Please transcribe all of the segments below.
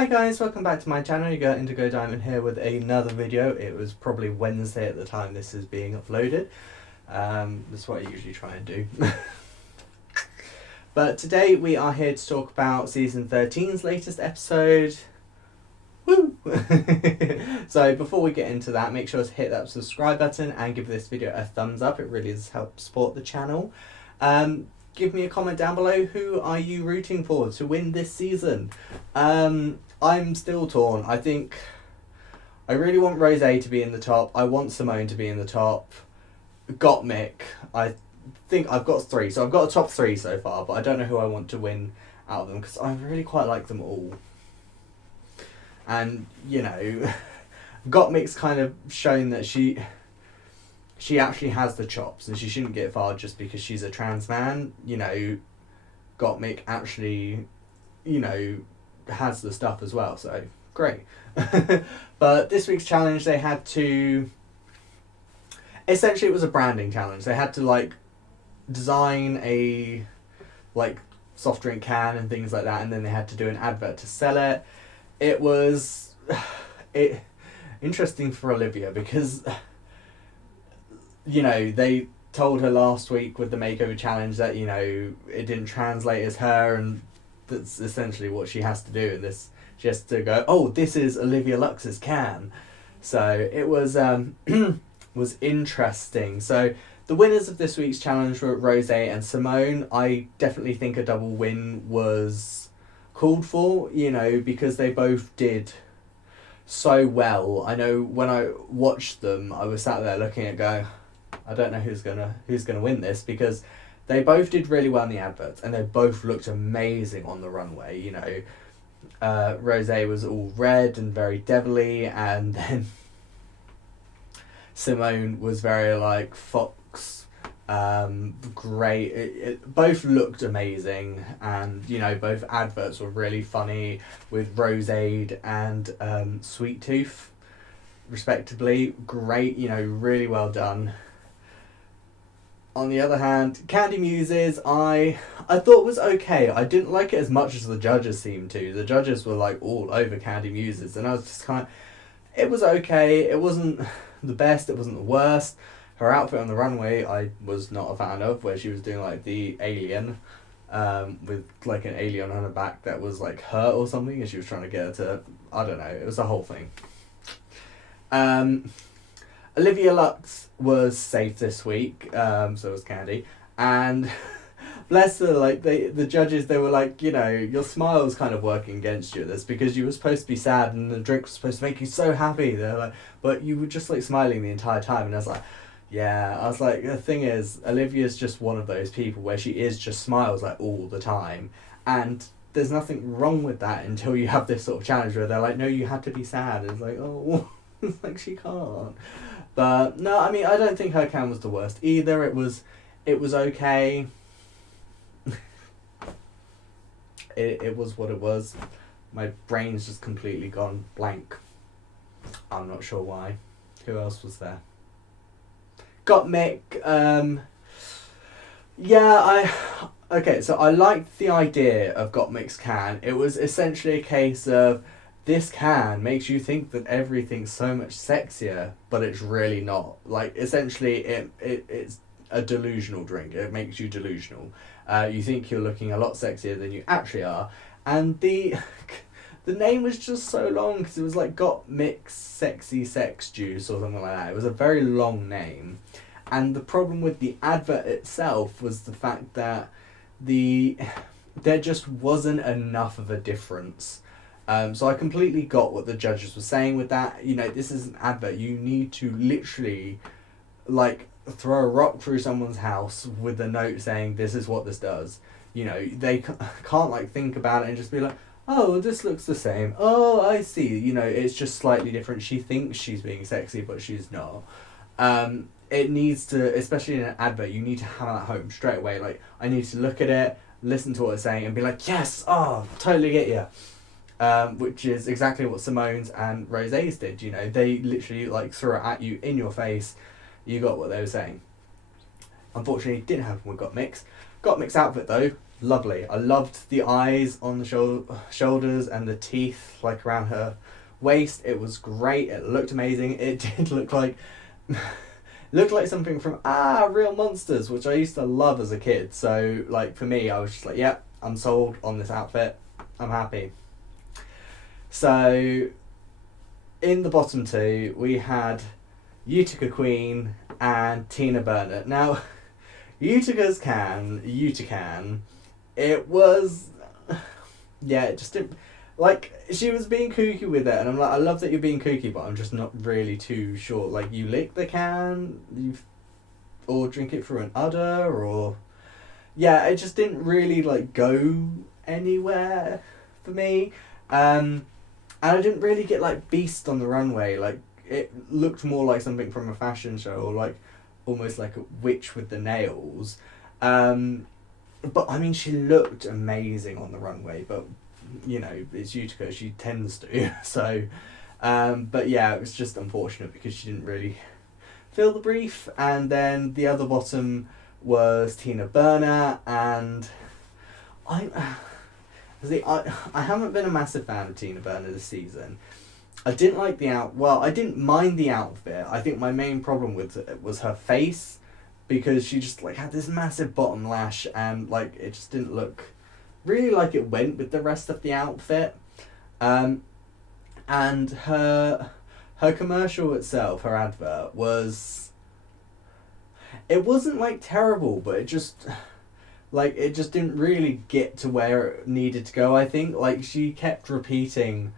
Hi guys, welcome back to my channel. You got Indigo Diamond here with another video. It was probably Wednesday at the time this is being uploaded. That's what I usually try and do. But today we are here to talk about season 13's latest episode. Woo! So before we get into that, make sure to hit that subscribe button and give this video a thumbs up. It really does help support the channel. Give me a comment down below. Who are you rooting for to win this season? I'm still torn. I think I really want Rose to be in the top. I want Symone to be in the top. Gott, I think I've got three. So I've got a top three so far, but I don't know who I want to win out of them because I really quite like them all. And, you know, Gottmik's kind of shown that she actually has the chops and she shouldn't get fired just because she's a trans man. You know, Gottmik actually, you know, has the stuff as well, so great. But this week's challenge, they had to, essentially it was a branding challenge. They had to like design a like soft drink can and things like that, and then they had to do an advert to sell it. It was interesting for Olivia because, you know, they told her last week with the makeover challenge that, you know, it didn't translate as her, and that's essentially what she has to do in this. She has to go, oh, this is Olivia Lux's can. So it was was interesting. So the winners of this week's challenge were Rose and Symone. I definitely think a double win was called for, you know, because they both did so well. I know when I watched them, I was sat there looking at going, I don't know who's gonna win this, because they both did really well in the adverts and they both looked amazing on the runway. You know, Rose was all red and very devilly, and then Symone was very like fox, great. It both looked amazing, and you know, both adverts were really funny with Roseade and Sweet Tooth respectively. Great, you know, really well done. On the other hand, Kandy Muses, I thought was okay. I didn't like it as much as the judges seemed to. The judges were like all over Kandy Muses, and I was just kind of, it was okay. It wasn't the best, it wasn't the worst. Her outfit on the runway I was not a fan of, where she was doing like the alien, with like an alien on her back that was like her or something, and she was trying to get her to, I don't know, it was a whole thing. Olivia Lux was safe this week, so was Kandy, and bless her, like the judges, they were like, you know, your smile was kind of working against you at this, because you were supposed to be sad and the drink was supposed to make you so happy. They're like, but you were just like smiling the entire time, and I was like, yeah. I was like, the thing is, Olivia's just one of those people where she is just smiles like all the time, and there's nothing wrong with that until you have this sort of challenge where they're like, no, you have to be sad. And it's like, oh, it's like she can't. But no, I mean, I don't think her can was the worst either. It was okay. It was what it was. My brain's just completely gone blank. I'm not sure why. Who else was there? Gottmik. Yeah, okay, so I liked the idea of Gottmik's can. It was essentially a case of, this can makes you think that everything's so much sexier, but it's really not. Like, essentially, it's a delusional drink. It makes you delusional. You think you're looking a lot sexier than you actually are. And the name was just so long, because it was like Gottmik's Sexy Sex Juice or something like that. It was a very long name. And the problem with the advert itself was the fact that there just wasn't enough of a difference. So I completely got what the judges were saying with that. You know, this is an advert. You need to literally, like, throw a rock through someone's house with a note saying, this is what this does. You know, they can't, like, think about it and just be like, oh, this looks the same. Oh, I see. You know, it's just slightly different. She thinks she's being sexy, but she's not. It needs to, especially in an advert, you need to hammer that home straight away. Like, I need to look at it, listen to what it's saying, and be like, yes, oh, totally get you. Which is exactly what Symone's and Rose's did. You know, they literally like threw it at you in your face. You got what they were saying. unfortunately didn't happen with Got Mix. Got Mix outfit though, lovely. I loved the eyes on the shoulders and the teeth like around her waist. It was great. It looked amazing. It did look like looked like something from Real Monsters, which I used to love as a kid. So like for me, I was just like, yep, I'm sold on this outfit. I'm happy. So in the bottom two, we had Utica Queen and Tina Burner. Now, Utica's Utican, it was, yeah, it just didn't, like, she was being kooky with it, and I'm like, I love that you're being kooky, but I'm just not really too sure. Like, you lick the can, or drink it through an udder, or, yeah, it just didn't really, like, go anywhere for me. And I didn't really get, like, Beast on the runway. Like, it looked more like something from a fashion show, or, like, almost like a witch with the nails. But, I mean, she looked amazing on the runway, but, you know, it's Utica, she tends to. So, but, yeah, it was just unfortunate because she didn't really fill the brief. And then the other bottom was Tina Burner, and I haven't been a massive fan of Tina Burner this season. I didn't like I didn't mind the outfit. I think my main problem with it was her face, because she just like had this massive bottom lash, and like it just didn't look really like it went with the rest of the outfit. And her commercial itself, her advert, it wasn't like terrible, but it just didn't really get to where it needed to go. I think like she kept repeating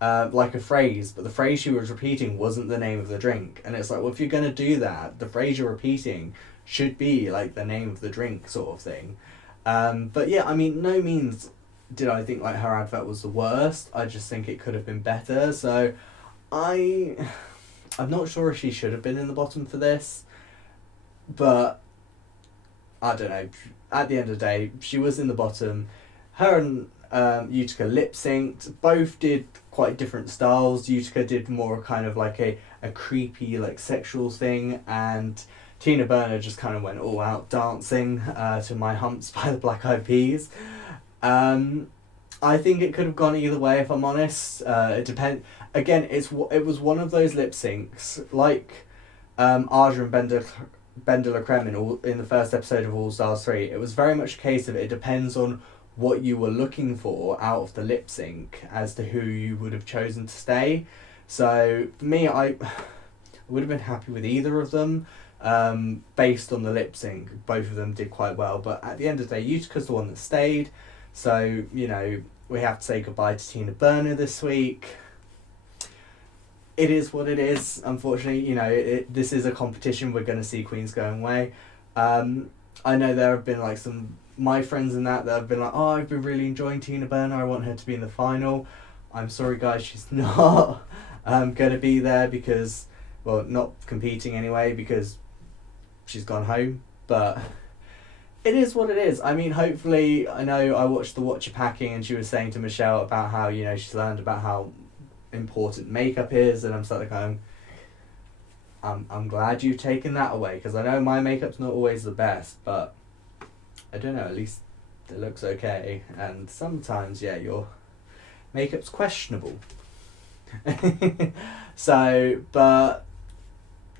like a phrase, but the phrase she was repeating wasn't the name of the drink. And it's like, well, if you're going to do that, the phrase you're repeating should be like the name of the drink sort of thing. But yeah, I mean, no means did I think like her advert was the worst. I just think it could have been better. So I'm not sure if she should have been in the bottom for this, but I don't know. At the end of the day, she was in the bottom. Her and Utica lip synced. Both did quite different styles. Utica did more kind of like a creepy like sexual thing, and Tina Burner just kind of went all out dancing to My Humps by the Black Eyed Peas. I think it could have gone either way, if I'm honest. It depends. Again, it was one of those lip syncs like Aja and Bender La Creme in the first episode of All Stars 3. It was very much a case of it depends on what you were looking for out of the lip sync as to who you would have chosen to stay. So for me, I would have been happy with either of them based on the lip sync. Both of them did quite well, but at the end of the day, Utica's the one that stayed. So, you know, we have to say goodbye to Tina Burner this week. It is what it is. Unfortunately, you know, this is a competition. We're going to see queens going away. I know there have been like my friends in that have been like, oh, I've been really enjoying Tina Burner. I want her to be in the final. I'm sorry, guys, she's not going to be there because, well, not competing anyway because she's gone home. But it is what it is. I mean, hopefully, I know I watched the Watcher Packing and she was saying to Michelle about how, you know, she's learned about how important makeup is, and I'm sort of going, I'm glad you've taken that away, because I know my makeup's not always the best, but I don't know, at least it looks okay, and sometimes, yeah, your makeup's questionable. So, but,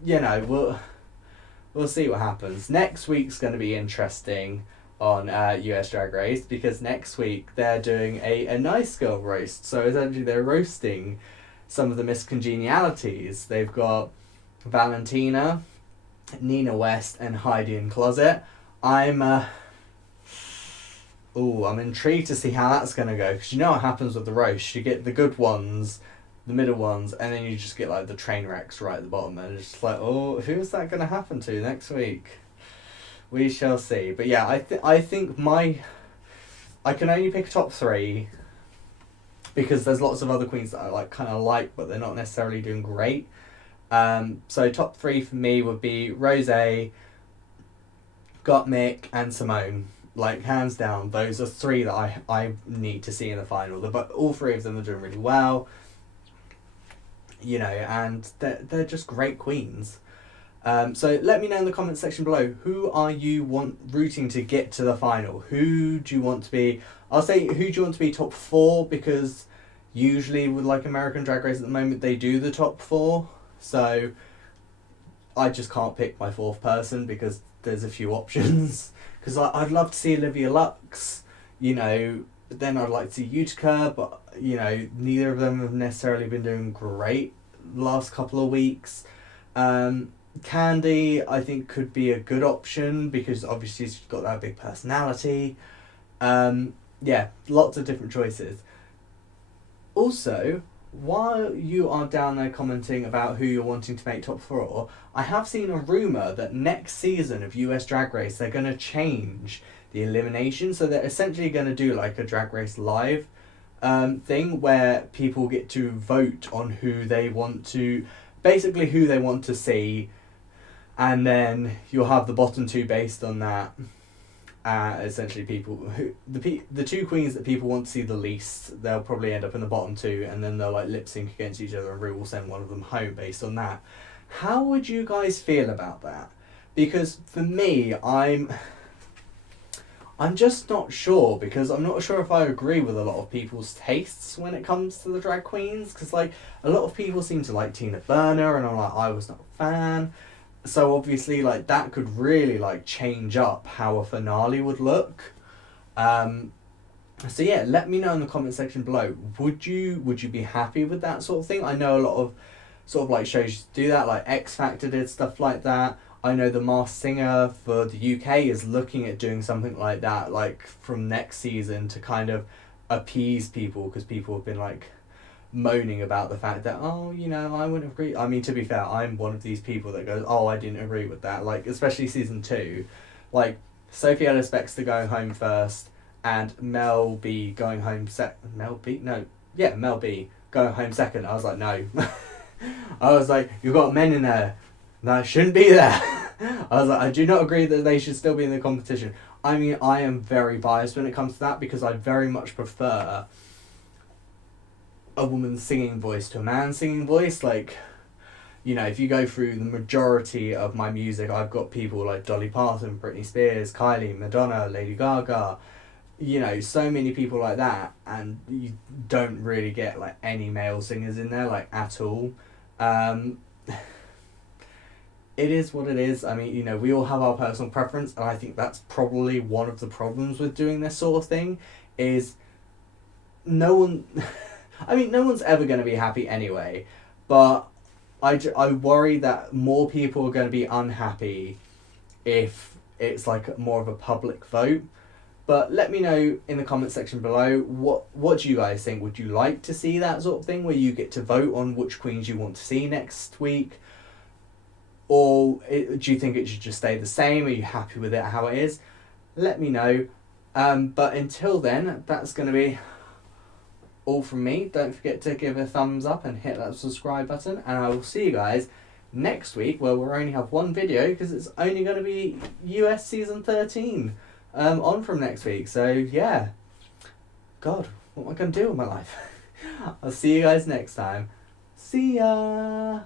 you know, we'll see what happens. Next week's going to be interesting on US Drag Race, because next week they're doing a nice girl roast. So essentially they're roasting some of the miscongenialities. They've got Valentina, Nina West, and Heidi in Closet. I'm intrigued to see how that's going to go, because you know what happens with the roast. You get the good ones, the middle ones, and then you just get like the train wrecks right at the bottom, and it's just like, oh, who's that going to happen to next week? We shall see. But yeah, I think I can only pick a top 3 because there's lots of other queens that I kind of like, but they're not necessarily doing great. So top 3 for me would be Rose, Gottmik, and Symone. Like, hands down, those are 3 that I need to see in the final. But all 3 of them are doing really well, you know, and they're just great queens. So let me know in the comment section below, who are you rooting to get to the final? Who do you want to be? I'll say, who do you want to be top 4, because usually with like American Drag Race at the moment they do the top 4. So I just can't pick my 4th person because there's a few options. Because I'd love to see Olivia Lux, you know, but then I'd like to see Utica, but you know, neither of them have necessarily been doing great the last couple of weeks. Kandy, I think, could be a good option because obviously she's got that big personality. Yeah, lots of different choices. Also, while you are down there commenting about who you're wanting to make top 4, I have seen a rumour that next season of US Drag Race they're going to change the elimination. So they're essentially going to do like a Drag Race live thing where people get to vote on who they want to, basically who they want to see, and then you'll have the bottom 2 based on that. Essentially, people who the 2 queens that people want to see the least, they'll probably end up in the bottom 2, and then they'll like lip sync against each other, and Ru will send one of them home based on that. How would you guys feel about that? Because for me, I'm just not sure, because I'm not sure if I agree with a lot of people's tastes when it comes to the drag queens. Because like a lot of people seem to like Tina Burner, and I'm like, I was not a fan. So obviously, like that could really like change up how a finale would look. So yeah, let me know in the comment section below. Would you be happy with that sort of thing? I know a lot of sort of like shows do that, like X Factor did stuff like that. I know the Masked Singer for the UK is looking at doing something like that, like from next season, to kind of appease people, because people have been like moaning about the fact that, oh, you know, I wouldn't agree. I mean, to be fair, I'm one of these people that goes, oh, I didn't agree with that. Like, especially season 2, like Sophie Ellis Bextor going home first and Mel B going home Mel B going home second. I was like, no. I was like, you've got men in there that shouldn't be there. I was like, I do not agree that they should still be in the competition. I mean, I am very biased when it comes to that, because I very much prefer a woman's singing voice to a man's singing voice. Like, you know, if you go through the majority of my music, I've got people like Dolly Parton, Britney Spears, Kylie, Madonna, Lady Gaga, you know, so many people like that, and you don't really get like any male singers in there, like, at all. It is what it is. I mean, you know, we all have our personal preference, and I think that's probably one of the problems with doing this sort of thing, is no one I mean, no one's ever going to be happy anyway, but I worry that more people are going to be unhappy if it's like more of a public vote. But let me know in the comment section below, what do you guys think? Would you like to see that sort of thing where you get to vote on which queens you want to see next week? Or do you think it should just stay the same? Are you happy with it how it is? Let me know. But until then, that's going to be all from me. Don't forget to give a thumbs up and hit that subscribe button, and I will see you guys next week, where we'll only have one video because it's only going to be US season 13 on from next week. So yeah, God, what am I going to do with my life? I'll see you guys next time. See ya.